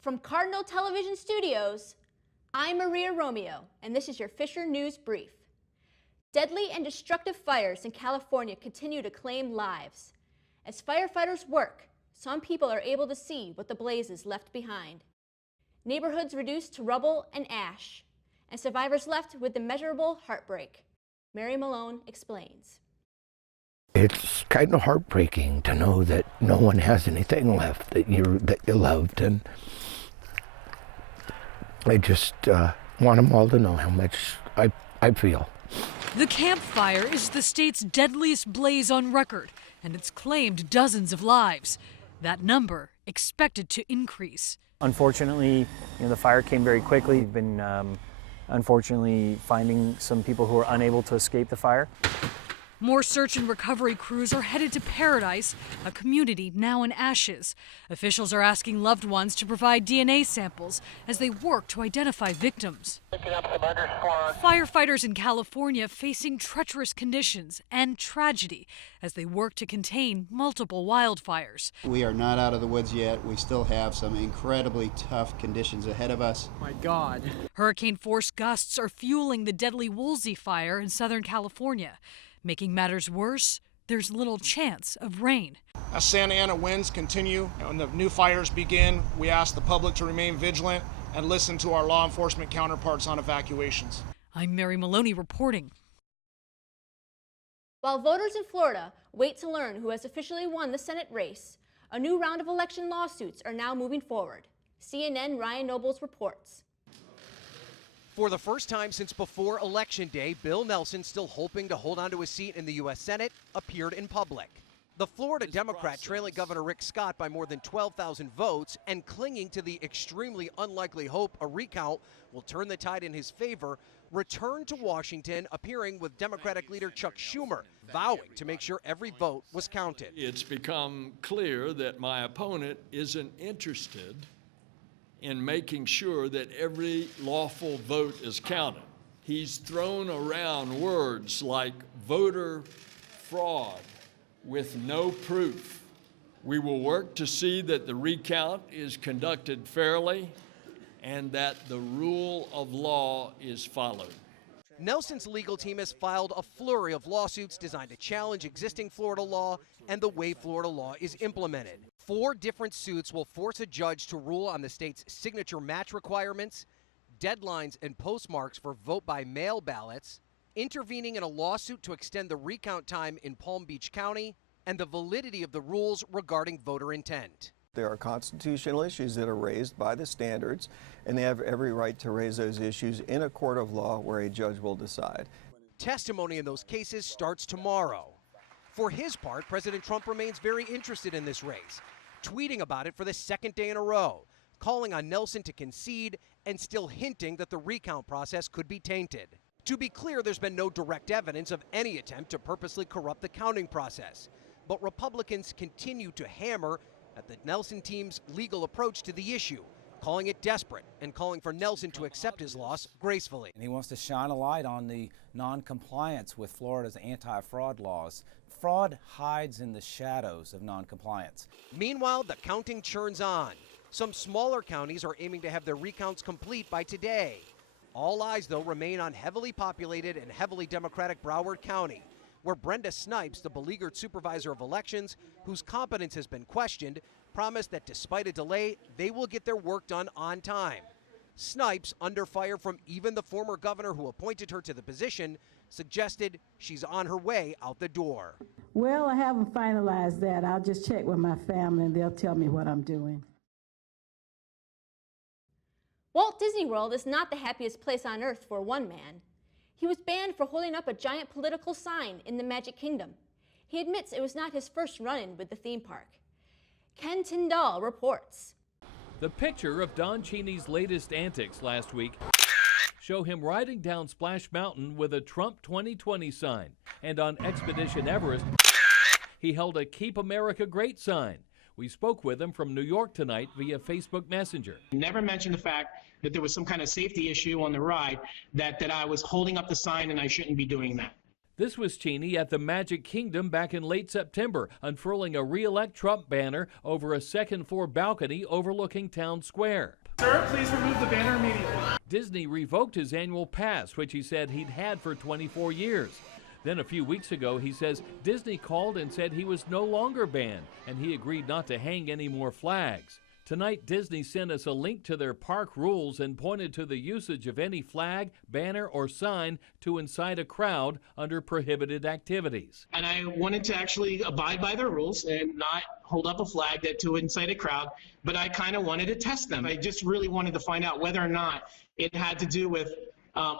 From Cardinal Television Studios, I'm Maria Romeo, and this is your Fisher News Brief. Deadly and destructive fires in California continue to claim lives. As firefighters work, some people are able to see what the blazes left behind. Neighborhoods reduced to rubble and ash, and survivors left with immeasurable heartbreak. Mary Malone explains. It's kind of heartbreaking to know that no one has anything left that you loved, and I just want them all to know how much I feel. The Camp Fire is the state's deadliest blaze on record, and it's claimed dozens of lives. That number expected to increase. Unfortunately, the fire came very quickly. We've been unfortunately finding some people who are unable to escape the fire. More search and recovery crews are headed to Paradise, a community now in ashes. Officials are asking loved ones to provide DNA samples as they work to identify victims. Firefighters in California facing treacherous conditions and tragedy as they work to contain multiple wildfires. We are not out of the woods yet. We still have some incredibly tough conditions ahead of us. My God. Hurricane-force gusts are fueling the deadly Woolsey fire in Southern California. Making matters worse, there's little chance of rain. As Santa Ana winds continue and the new fires begin, we ask the public to remain vigilant and listen to our law enforcement counterparts on evacuations. I'm Mary Maloney reporting. While voters in Florida wait to learn who has officially won the Senate race, a new round of election lawsuits are now moving forward. CNN Ryan Nobles reports. For the first time since before Election Day, Bill Nelson, still hoping to hold on to a seat in the U.S. Senate, appeared in public. The Florida Democrat trailing Governor Rick Scott by more than 12,000 votes and clinging to the extremely unlikely hope a recount will turn the tide in his favor, returned to Washington, appearing with Democratic leader Chuck Schumer, vowing to make sure every vote was counted. It's become clear that my opponent isn't interested in making sure that every lawful vote is counted. He's thrown around words like voter fraud with no proof. We will work to see that the recount is conducted fairly and that the rule of law is followed. Nelson's legal team has filed a flurry of lawsuits designed to challenge existing Florida law and the way Florida law is implemented. 4 different suits will force a judge to rule on the state's signature match requirements, deadlines and postmarks for vote-by-mail ballots, intervening in a lawsuit to extend the recount time in Palm Beach County, and the validity of the rules regarding voter intent. There are constitutional issues that are raised by the standards, and they have every right to raise those issues in a court of law where a judge will decide. Testimony in those cases starts tomorrow. For his part, President Trump remains very interested in this race, tweeting about it for the second day in a row, calling on Nelson to concede and still hinting that the recount process could be tainted. To be clear, there's been no direct evidence of any attempt to purposely corrupt the counting process, but Republicans continue to hammer at the Nelson team's legal approach to the issue, calling it desperate and calling for Nelson to accept his loss gracefully. And he wants to shine a light on the non-compliance with Florida's anti-fraud laws. Fraud hides in the shadows of non-compliance. Meanwhile, the counting churns on. Some smaller counties are aiming to have their recounts complete by today. All eyes, though, remain on heavily populated and heavily Democratic Broward County, where Brenda Snipes, the beleaguered supervisor of elections, whose competence has been questioned, promised that despite a delay, they will get their work done on time. Snipes, under fire from even the former governor who appointed her to the position, suggested she's on her way out the door. Well, I haven't finalized that. I'll just check with my family and they'll tell me what I'm doing. Walt Disney World is not the happiest place on earth for one man. He was banned for holding up a giant political sign in the Magic Kingdom. He admits it was not his first run-in with the theme park. Ken Tyndall reports. The picture of Don Cheney's latest antics last week show him riding down Splash Mountain with a Trump 2020 sign. And on Expedition Everest, he held a Keep America Great sign. We spoke with him from New York tonight via Facebook Messenger. Never mentioned the fact that there was some kind of safety issue on the ride, that I was holding up the sign and I shouldn't be doing that. This was Cheney at the Magic Kingdom back in late September, unfurling a re-elect Trump banner over a second-floor balcony overlooking Town Square. Sir, please remove the banner immediately. Disney revoked his annual pass, which he said he'd had for 24 years. Then a few weeks ago, he says Disney called and said he was no longer banned, and he agreed not to hang any more flags. Tonight, Disney sent us a link to their park rules and pointed to the usage of any flag, banner, or sign to incite a crowd under prohibited activities. And I wanted to actually abide by their rules and not hold up a flag to incite a crowd, but I kind of wanted to test them. I just really wanted to find out whether or not it had to do with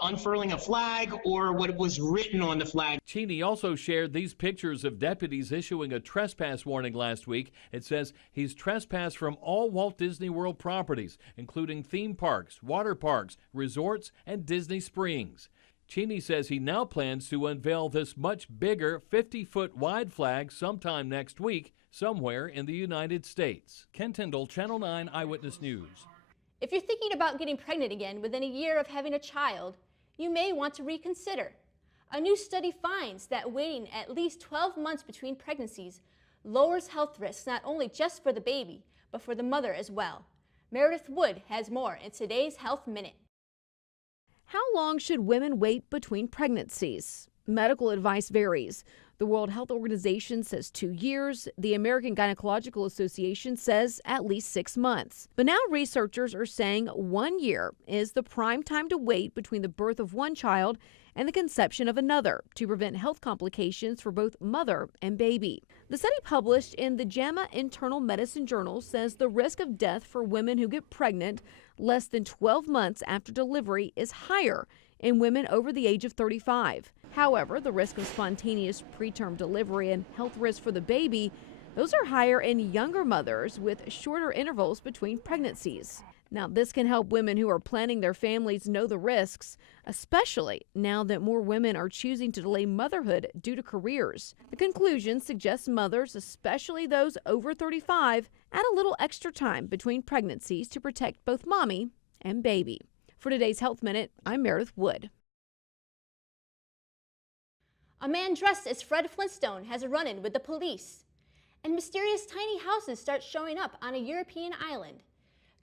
unfurling a flag or what was written on the flag. Cheney also shared these pictures of deputies issuing a trespass warning last week. It says he's trespassed from all Walt Disney World properties, including theme parks, water parks, resorts, and Disney Springs. Cheney says he now plans to unveil this much bigger 50-foot wide flag sometime next week, somewhere in the United States. Ken Tyndall, Channel 9 Eyewitness News. If you're thinking about getting pregnant again within a year of having a child, you may want to reconsider. A new study finds that waiting at least 12 months between pregnancies lowers health risks not only just for the baby, but for the mother as well. Meredith Wood has more in today's Health Minute. How long should women wait between pregnancies? Medical advice varies. The World Health Organization says 2 years. The American Gynecological Association says at least 6 months. But now researchers are saying 1 year is the prime time to wait between the birth of one child and the conception of another to prevent health complications for both mother and baby. The study published in the JAMA Internal Medicine Journal says the risk of death for women who get pregnant less than 12 months after delivery is higher in women over the age of 35. However, the risk of spontaneous preterm delivery and health risks for the baby, those are higher in younger mothers with shorter intervals between pregnancies. Now, this can help women who are planning their families know the risks, especially now that more women are choosing to delay motherhood due to careers. The conclusion suggests mothers, especially those over 35, add a little extra time between pregnancies to protect both mommy and baby. For today's Health Minute, I'm Meredith Wood. A man dressed as Fred Flintstone has a run-in with the police. And mysterious tiny houses start showing up on a European island.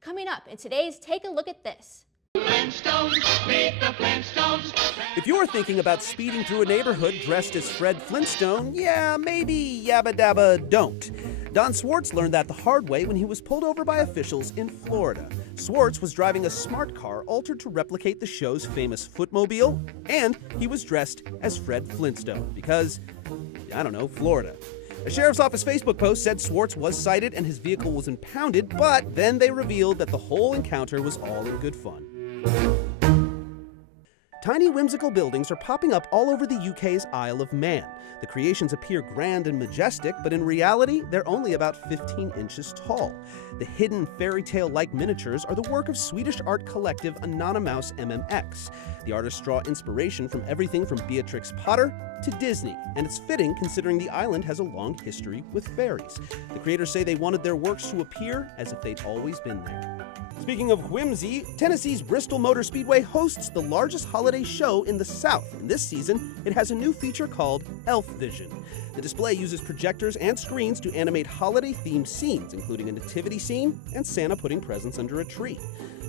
Coming up in today's Take a Look at This. Flintstones, meet the Flintstones. If you're thinking about speeding through a neighborhood dressed as Fred Flintstone, yeah, maybe yabba dabba don't. Don Swartz learned that the hard way when he was pulled over by officials in Florida. Swartz was driving a smart car altered to replicate the show's famous Footmobile, and he was dressed as Fred Flintstone because, I don't know, Florida. A sheriff's office Facebook post said Swartz was cited and his vehicle was impounded, but then they revealed that the whole encounter was all in good fun. Tiny whimsical buildings are popping up all over the UK's Isle of Man. The creations appear grand and majestic, but in reality, they're only about 15 inches tall. The hidden fairy tale-like miniatures are the work of Swedish art collective Anonymouse MMX. The artists draw inspiration from everything from Beatrix Potter to Disney, and it's fitting considering the island has a long history with fairies. The creators say they wanted their works to appear as if they'd always been there. Speaking of whimsy, Tennessee's Bristol Motor Speedway hosts the largest holiday show in the South, and this season it has a new feature called Elf Vision. The display uses projectors and screens to animate holiday-themed scenes, including a nativity scene and Santa putting presents under a tree.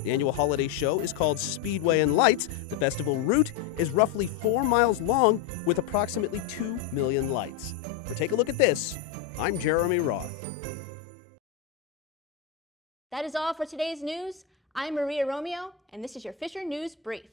The annual holiday show is called Speedway and Lights. The festival route is roughly 4 miles long with approximately 2 million lights. For Take a Look at This, I'm Jeremy Roth. That is all for today's news. I'm Maria Romeo, and this is your Fisher News Brief.